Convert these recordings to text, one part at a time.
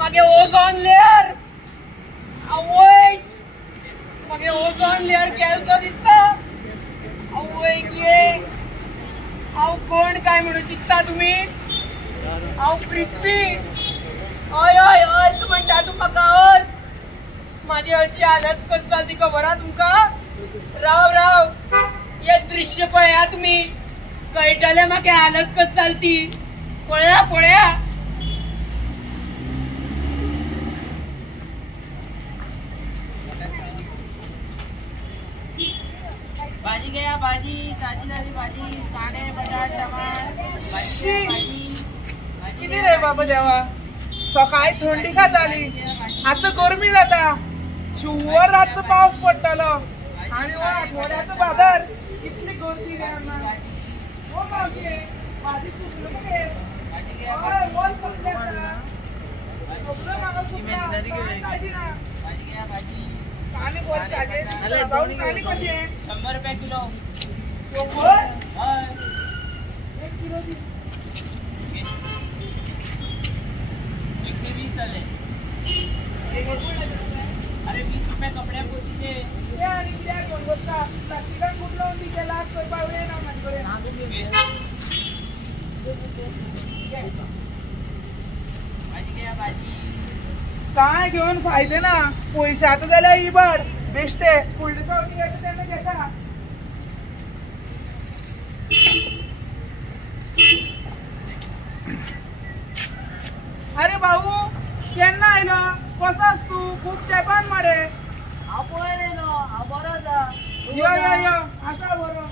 मागे ozone layer आवय मागे ओझोन लेयर केलचो दिसता आवय गे हांव कोण काय म्हणून चिंतता तुम्ही हांव पृथ्वी हय हय अर्थ म्हणटा तूं म्हाका अर्थ माझी अशी हालत कशी जाली खबर हा तुमका राव राव हे दृश्य पळया तुम्ही कळटले म्हाका हालत कशी जाली ती पळया पळया भाजी घ्या भाजी ताजी ताजी भाजी कांदे बटाट टमाट भाजी किती रे बाबा देवा सकाळी थंडी खाताली आता गरमी जाता शुवर रातचो पावस पडटालो आणि हो आठवड्याचो बाजार कितली गर्दी रे हांगा हो मावशे भाजी सुकलो मगे हय वल कसले आसा सगळं म्हाका सुकला ताजी ना भाजी घ्या भाजी कांदे बरे ताजे जाऊन कांदे कशे 100 रुपये किलो 1 किलो दी 120 वाले अरे 20 रुपये कपड्या पोतीचे ते आणि कित्याक घेवन बसता प्लास्टिकान खूब लावून दिचे लास्ट करपा उलयना म्हाजे कडेन भाजी घ्या भाजी काय घेऊन फायदे ना पैशाचं जाल्यार इबाड बेश्टे फुडली फावटी येता तेन्ना घेता अरे भाऊ केन्ना आयलो कसो तू खूब तेंपान मरे हांव पळय न्हू हांव बरो आसा यो यो यो आसा बरो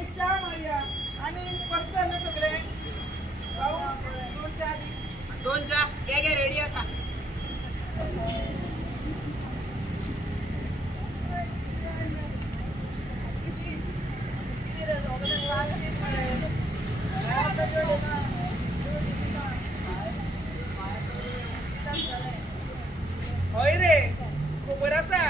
एक च्या मारया आनी कशें जालें सगळें भाऊ 2 च्या दी 2 च्या घे रेडी आसा हय रे खबर आसा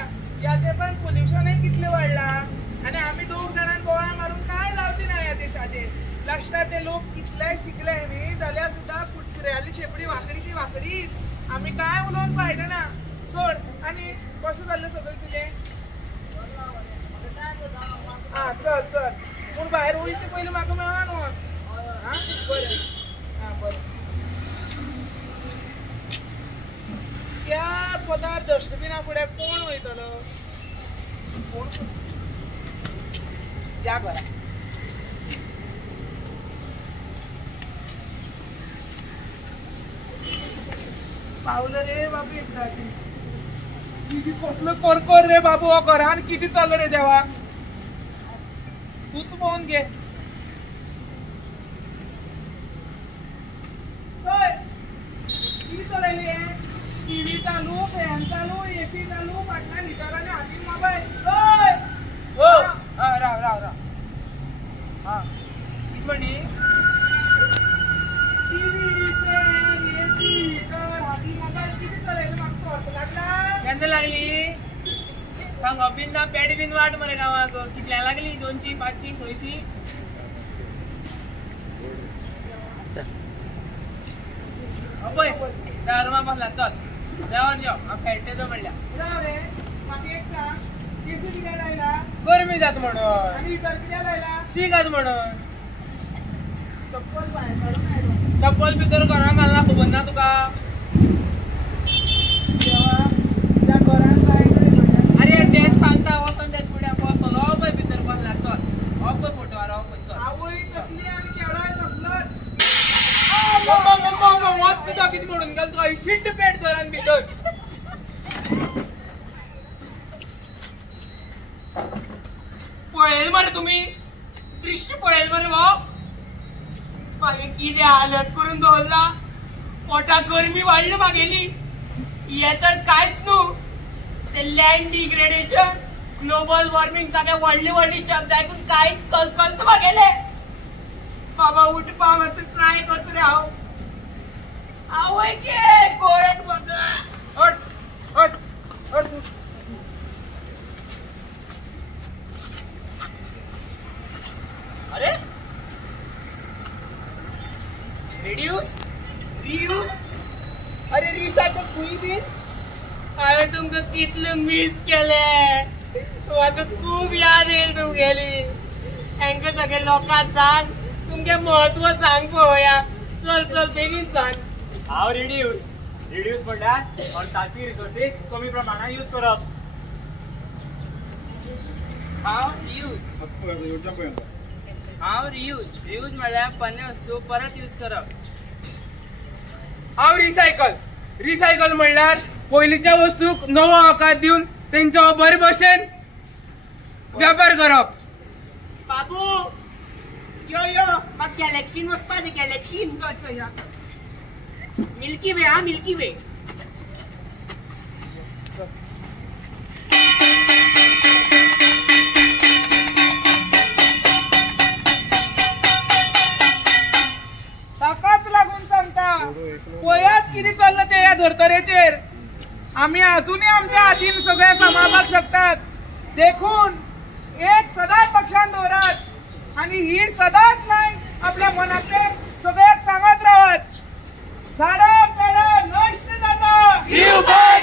या तेंपान पोल्युशनय कितलें वाडला आनी आमी 2 जाणांन गोळा मारून काय जावची ना ह्या देशाचेर लास्टाक ते लोक कितलेय शिकले न्ही जाल्यार सुद्दां कुत्र्याली शेपडी वांकडी ती वांकडीच आमी काय उलोवन फायदो ना सोड आनी कशें जाल्लें सगळें तुजें आं चल चल पूण भायर वयचे पयलीं म्हाका मेळोन वच आं बरें आं बरें त्या पदार्थ डस्टबिना फुडें कोण वयतलो कोण या घरा पावलं रे बाबू एकदाची किती कसलो करकोर रे बाबू हो घरान किती चाललो रे देवा तूच पळोवन घे किती चलयली टीव्ही चालू फॅन चालू एसी चालू फाटल्या लिटरांनी हातीन मोबाईल हो राव राव राव हा किती म्हणी टीव्ही फॅन एसी लिटर हातीन मोबाईल किती चलयले म्हाका सोर्स लागला केन्ना लागली सांग बिन ना पॅडी बिन वाट मरे गावाक कितल्या लागली 2ची 5ची 6ची पळय दारमा बसला चल जेवण जेव हांव खेळटेचो म्हणल्या राव रे म्हाका एक सांग एसी कित्याक लायला गरमी जाता म्हणून आनी हिटर कित्याक लायला शीक जाता म्हणून चप्पल भायर काडून आयलो चप्पल भितर घरान घालना खबर ना तुका देवा त्या घरान जाय अरे तेच सांगता वचून तेच फुड्या बसतलो हो पळय भितर बसला चल हो पळय फोटो मार हो पळय चल आवय तसली आनी केवडाय तसलोच वच सुद्दां कितें म्हणून घाल तुका शिट्ट पेट घरान भितर पळेल मरे तुम्ही दृश्य पळेल मरे भाऊ मागे किती हालत करून दवरला पोटात गरमी वाढली मागेली हे तर कांयच न्हू ते लँड डिग्रेडेशन ग्लोबल वॉर्मिंग सगळे व्हडले शब्द ऐकून काहीच कळत मागेले बाबा उठपा मातसो ट्राय करतो रे हांव आवय के गोळ्याक बघा हट हट हट अरे रिड्यूस रियूज अरे रिसायकल खुई बीन हांवें तुमकां कितलें मिस केलें म्हाका खूब याद येईल तुमगेली हांकां सगळे लोकांक सांग तुमगे महत्व सांग पळोवया चल चल बेगीन सांग हांव रिड्यूस म्हणल्यार अर्थाची रिसोर्सीस कमी प्रमाणात यूज करप हांव रियूज म्हळ्यार पन्ने वस्तू परत यूज करप हांव रिसायकल म्हणल्यार पयलींच्या वस्तूक नवो आकार दिवन तेंचो बरे भशेन व्यापार करप बाबू यो म्हाका गॅलेक्सीन वचपाचें गॅलेक्सीन मिल्की वे हा मिल्की वे ताकाच लागून सांगता पळयात कितें चल्लां तें ह्या धर्तरेचेर आमी अजूनय आमच्या हातीन सगळें सांबाळपाक शकतात देखून एक सदांच लक्षांत दवरात आनी ही सदांच लायन आपल्या मनातले सगळ्याक सांगत रावात झाडां पेडां नश्ट जाता